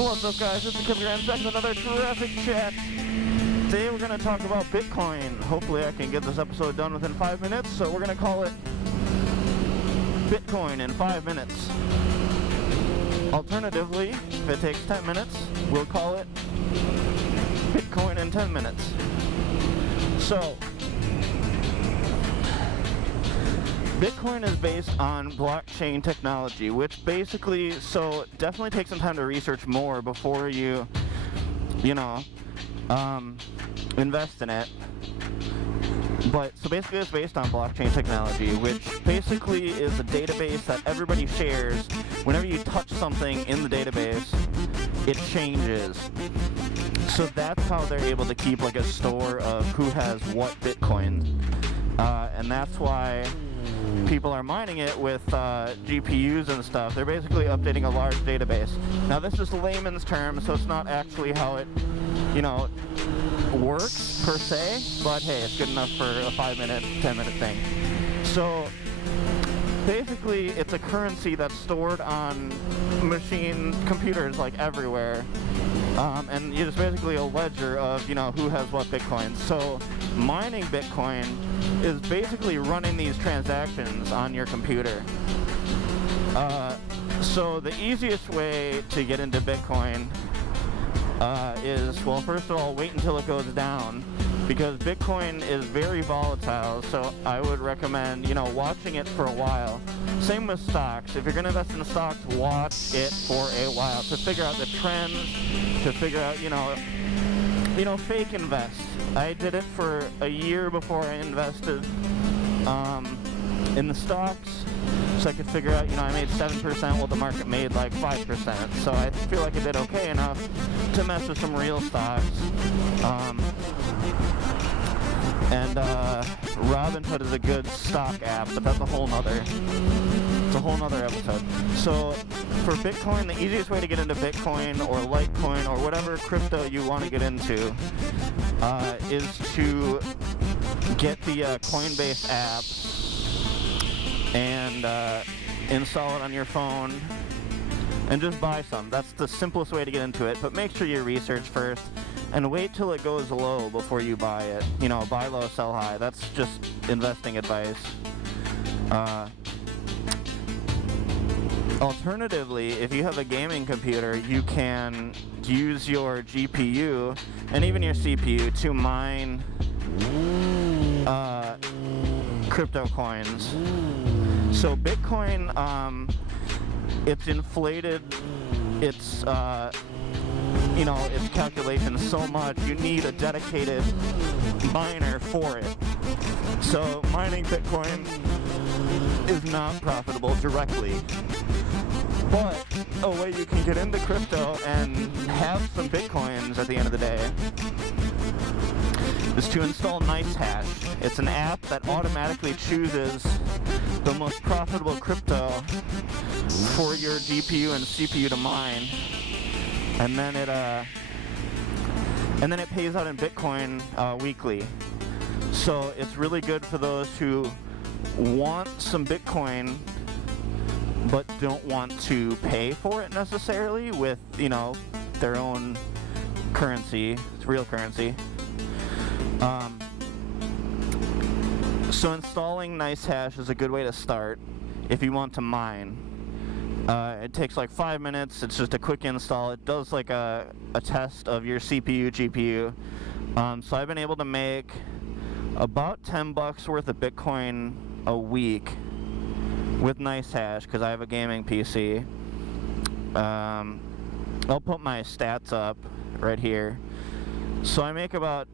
What's up, guys? It's the Kid Grand back with another terrific chat. Today we're going to talk about Bitcoin. Hopefully I can get this episode done within 5 minutes, so we're going to call it Bitcoin in 5 minutes. Alternatively, if it takes 10 minutes, we'll call it Bitcoin in 10 minutes. So, Bitcoin is based on blockchain technology, which basically, so definitely take some time to research more before you invest in it. But, so basically it's based on blockchain technology, which basically is a database that everybody shares. Whenever you touch something in the database, it changes. So that's how they're able to keep like a store of who has what Bitcoin. And that's why people are mining it with GPUs and stuff. They're basically updating a large database. Now this is layman's terms, so it's not actually how it, works per se, but hey, it's good enough for a 5-minute, 10-minute thing. So basically it's a currency that's stored on machine computers like everywhere. And it's basically a ledger of, who has what Bitcoin. So mining Bitcoin is basically running these transactions on your computer. So the easiest way to get into Bitcoin is, well, first of all, wait until it goes down, because Bitcoin is very volatile, so I would recommend, watching it for a while. Same with stocks. If you're going to invest in stocks, watch it for a while to figure out the trends, to figure out, fake invest. I did it for a year before I invested in the stocks, so I could figure out, I made 7% while the market made like 5%. So I feel like I did okay enough to mess with some real stocks. And Robinhood is a good stock app, but that's a whole nother episode. So for Bitcoin, the easiest way to get into Bitcoin or Litecoin or whatever crypto you want to get into is to get the Coinbase app and install it on your phone and just buy some. That's the simplest way to get into it, but make sure you research first and wait till it goes low before you buy it. Buy low, sell high. That's just investing advice. Alternatively, if you have a gaming computer, you can use your GPU and even your CPU to mine crypto coins. So Bitcoin, it's inflated its calculations so much, you need a dedicated miner for it. So mining Bitcoin is not profitable directly. But a way you can get into crypto and have some Bitcoins at the end of the day is to install NiceHash. It's an app that automatically chooses the most profitable crypto for your GPU and CPU to mine, and then it pays out in Bitcoin weekly. So it's really good for those who want some Bitcoin but don't want to pay for it necessarily with, their own currency. It's real currency. So installing NiceHash is a good way to start if you want to mine. It takes like 5 minutes. It's just a quick install. It does like a test of your CPU, GPU. So I've been able to make about $10 worth of Bitcoin a week with NiceHash because I have a gaming PC. I'll put my stats up right here. So I make about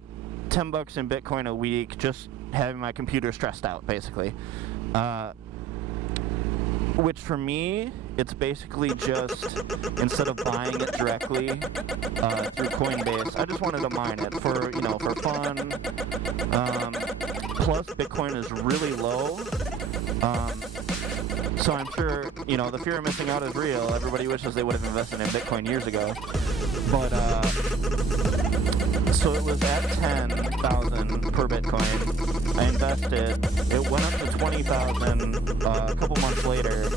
$10 in Bitcoin a week just having my computer stressed out, basically. Which for me, it's basically just, instead of buying it directly through Coinbase, I just wanted to mine it for fun. Plus, Bitcoin is really low. So I'm sure, the fear of missing out is real. Everybody wishes they would have invested in Bitcoin years ago. But, so it was at 10,000 per Bitcoin. I invested. It went up to 20,000 a couple months later.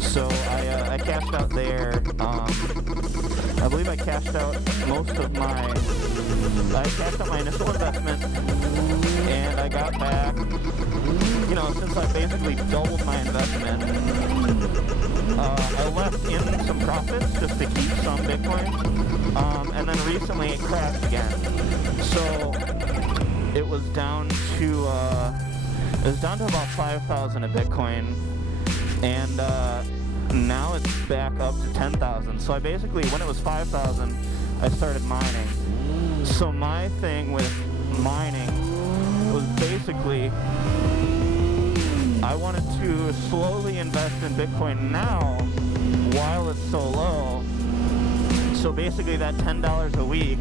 So I cashed out there. I believe I cashed out my initial investment, and I got back, since I basically doubled my investment, I left in some profits just to keep some Bitcoin, and then recently it crashed again. So it was down to about 5,000 a Bitcoin, and now it's back up to 10,000. So I basically, when it was 5,000, I started mining. So my thing with mining was basically, I wanted to slowly invest in Bitcoin now while it's so low. So basically that $10 a week,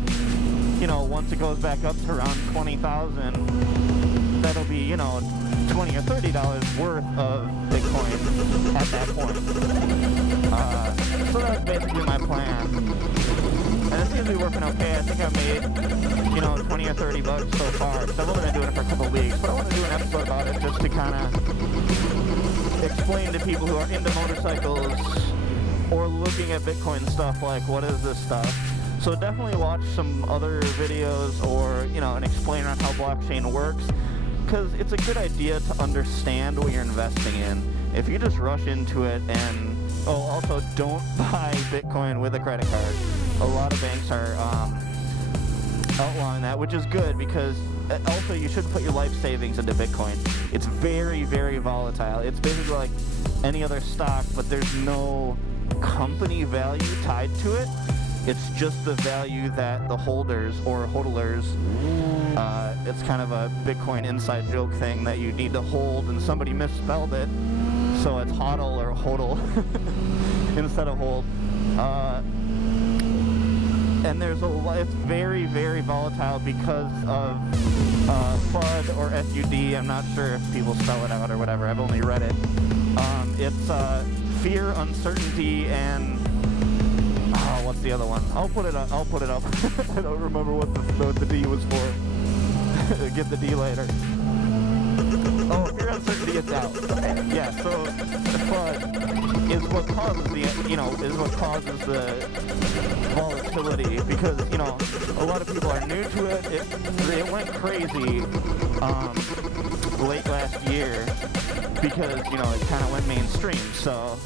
once it goes back up to around 20,000, that'll be, $20 or $30 worth of Bitcoin at that point. So that's basically my plan. And it seems to be working okay. I think I've made, 20 or 30 bucks so far. So I've only been doing it for a couple of weeks. But I want to do an episode about it just to kind of explain to people who are into motorcycles or looking at Bitcoin stuff, like, what is this stuff? So definitely watch some other videos or, an explainer on how blockchain works, because it's a good idea to understand what you're investing in. If you just rush into it and, also don't buy Bitcoin with a credit card. A lot of banks are outlawing that, which is good, because also you should put your life savings into Bitcoin. It's very, very volatile. It's basically like any other stock, but there's no company value tied to it. It's just the value that the holders or hodlers, it's kind of a Bitcoin inside joke thing that you need to hold, and somebody misspelled it, so it's hodl or hodl instead of hold. And it's very, very volatile because of FUD or FUD. I'm not sure if people spell it out or whatever. I've only read it. It's fear, uncertainty, and what's the other one? I'll put it up. I don't remember what the D was for. Get the D later. Oh, fear, uncertainty, and doubt. Yeah. So FUD is what causes the volatility, because a lot of people are new to it. It went crazy late last year because it kind of went mainstream. So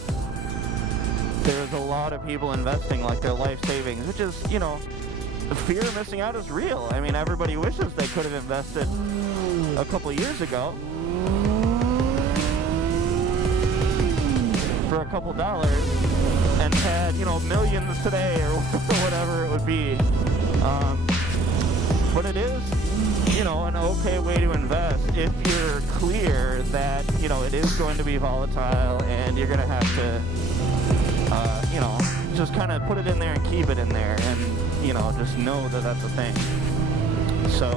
there's a lot of people investing like their life savings, which is the fear of missing out is real. I mean, everybody wishes they could have invested a couple years ago for a couple dollars and had, millions today or whatever it would be. But it is, an okay way to invest if you're clear that, it is going to be volatile and you're going to have to, just kind of put it in there and keep it in there and, just know that that's a thing. So,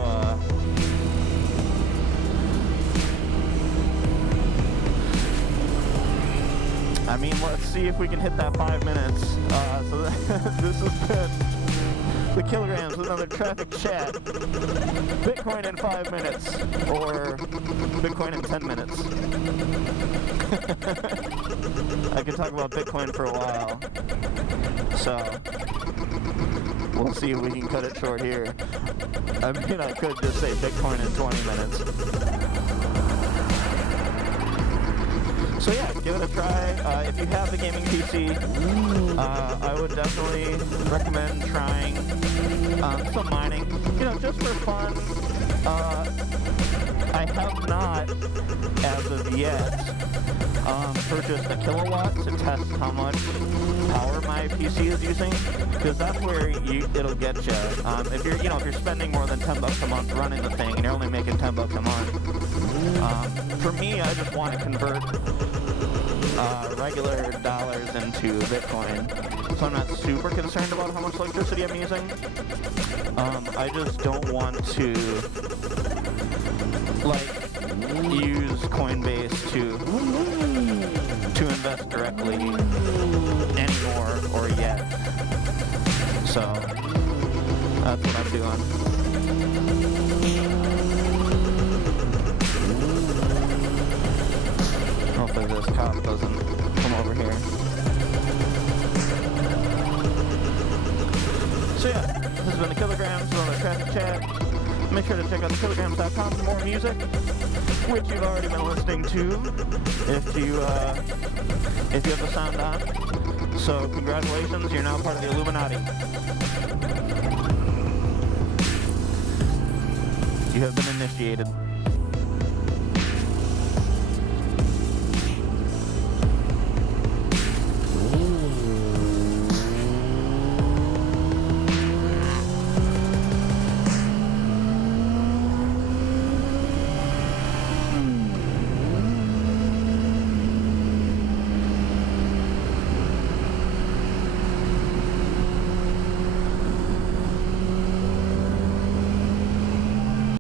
I mean, let's see if we can hit that 5 minutes. So this has been the Kilograms with another traffic chat. Bitcoin in 5 minutes, or Bitcoin in 10 minutes. I could talk about Bitcoin for a while. So we'll see if we can cut it short here. I mean, I could just say Bitcoin in 20 minutes. So yeah, give it a try. If you have the gaming PC, I would definitely recommend trying some mining. Just for fun. I have not, as of yet, purchased a kilowatt to test how much power my PC is using, because that's where it'll get you. If you're spending more than $10 a month running the thing and you're only making $10 a month, for me, I just want to convert regular dollars into Bitcoin, so I'm not super concerned about how much electricity I'm using. I just don't want to use Coinbase to invest directly anymore or yet. So that's what I'm doing. Hopefully this cop doesn't come over here. So yeah, this has been the Kilograms on the Traffic Chat. Make sure to check out thekilograms.com for more music, which you've already been listening to if you have the sound on. So congratulations, you're now part of the Illuminati. You have been initiated.